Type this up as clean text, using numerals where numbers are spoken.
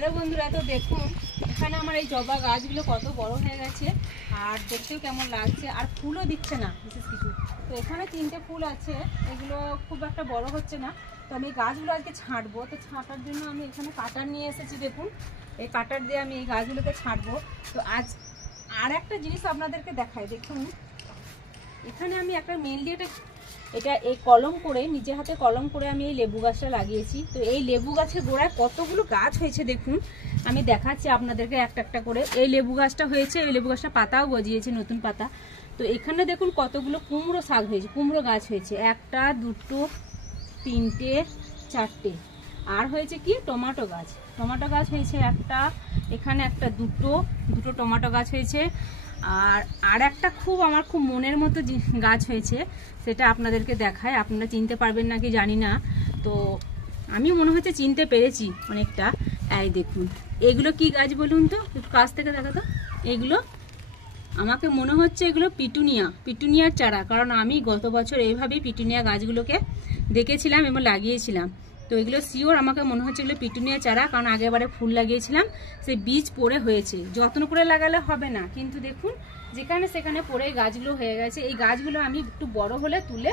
Hello বন্ধুরা, তো দেখুন এখানে আমার এই জবা গাছগুলো কত বড় হয়ে গেছে আর দেখতেও কেমন লাগছে, আর ফুলও দিচ্ছে না বিশেষ কিছু। তো এখানে 3টে ফুল আছে, এগুলো খুব একটা বড় হচ্ছে না। তো আমি এই গাছগুলো আজকে ছাঁটবো, তো ছাঁটার জন্য আমি এখানে কাটার নিয়ে এসেছি। দেখুন এই কাটার দিয়ে আমি এই গাছগুলোকে ছাঁটবো। তো আজ আর একটা জিনিস আপনাদেরকে দেখাই। দেখুন এখানে আমি একটা মেনলি এটা এই কলম করে, নিজে হাতে কলম করে আমি এই লেবু গাছটা লাগিয়েছি। তো এই লেবু গাছের গোড়ায় কতগুলো গাছ হয়েছে দেখুন, আমি দেখাচ্ছি আপনাদেরকে একটা একটা করে। এই লেবু গাছটা হয়েছে, এই লেবু গাছটা পাতাও গজিয়েছে, নতুন পাতা। তো এখানে দেখুন কতগুলো কুমড়ো শাক হয়েছে, কুমড়ো গাছ হয়েছে, 1টা 2টো 3টে 4টে। আর হয়েছে কি টমেটো গাছ, টমেটো গাছ হয়েছে একটা, এখানে একটা দুটো টমেটো গাছ হয়েছে। আর একটা আমার খুব মনের মতো গাছ হয়েছে, সেটা আপনাদেরকে দেখায়। আপনারা চিনতে পারবেন নাকি জানি না, তো আমি মনে হচ্ছে চিনতে পেরেছি অনেকটা। এই দেখুন এগুলো কি গাছ বলুন তো, একটু কাছ থেকে দেখা তো। এগুলো আমাকে মনে হচ্ছে এগুলো পিটুনিয়ার চারা, কারণ আমি গত বছর এইভাবেই পিটুনিয়া গাছগুলোকে দেখেছিলাম এবং লাগিয়েছিলাম। তো এগুলো শিওর আমাকে মনে হচ্ছে এগুলো পিটুনিয়া চারা, কারণ আগেবারে ফুল লাগিয়েছিলাম, সেই বীজ পড়ে হয়েছে। যত্ন করে লাগালে হবে না, কিন্তু দেখুন যেখানে সেখানে পড়ে গাছগুলো হয়ে গেছে। এই গাছগুলো আমি একটু বড় হলে তুলে